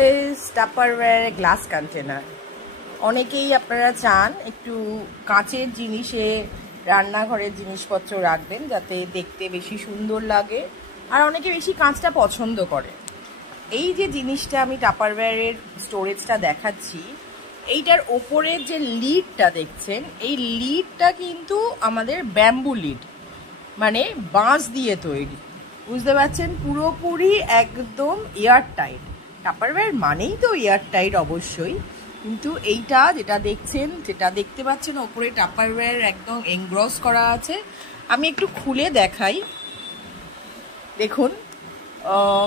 Is টাপারওয়্যার glass container. অনেকেই আপনারা চান একটু কাঁচের জিনিসে রান্নাঘরের জিনিসপত্র রাখবেন যাতে দেখতে বেশি সুন্দর লাগে, আর অনেকে বেশি কাঁচটা পছন্দ করে। এই যে জিনিসটা আমি টাপারওয়্যারের স্টোরেজটা দেখাচ্ছি, এইটার ওপরের যে লিডটা দেখছেন, এই লিডটা কিন্তু আমাদের ব্যাম্বু লিড, মানে বাঁশ দিয়ে তৈরি। বুঝতে পারছেন, পুরোপুরি একদম এয়ার টাইট। টাপারওয়্যার মানেই তো এয়ার টাইট অবশ্যই, কিন্তু এইটা যেটা দেখছেন, যেটা দেখতে পাচ্ছেন ওপরে টাপারওয়্যার একদম এনগ্রস করা আছে। আমি একটু খুলে দেখাই, দেখুন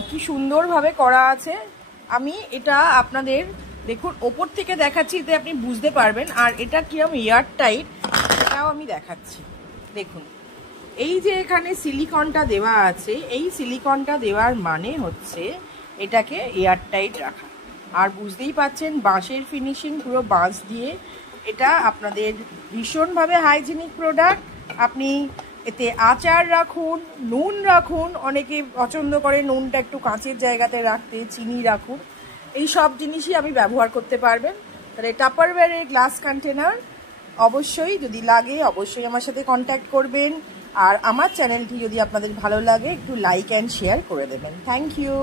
কি সুন্দরভাবে করা আছে। আমি এটা আপনাদের দেখুন ওপর থেকে দেখাচ্ছি, এতে আপনি বুঝতে পারবেন। আর এটা কিরকম এয়ার টাইট সেটাও আমি দেখাচ্ছি। দেখুন এই যে এখানে সিলিকনটা দেওয়া আছে, এই সিলিকনটা দেওয়ার মানে হচ্ছে এটাকে এয়ার টাইট রাখা। আর বুঝতেই পাচ্ছেন বাঁশের ফিনিশিং, পুরো বাঁশ দিয়ে। এটা আপনাদের ভীষণভাবে হাইজিনিক প্রোডাক্ট। আপনি এতে আচার রাখুন, নুন রাখুন, অনেকে পছন্দ করে নুনটা একটু কাঁচের জায়গাতে রাখতে, চিনি রাখুন, এই সব জিনিসই আমি ব্যবহার করতে পারবেন। তাহলে টাপারওয়্যারের গ্লাস কন্টেনার অবশ্যই যদি লাগে অবশ্যই আমার সাথে কন্ট্যাক্ট করবেন। আর আমার চ্যানেলটি যদি আপনাদের ভালো লাগে একটু লাইক অ্যান্ড শেয়ার করে দেবেন। Thank you.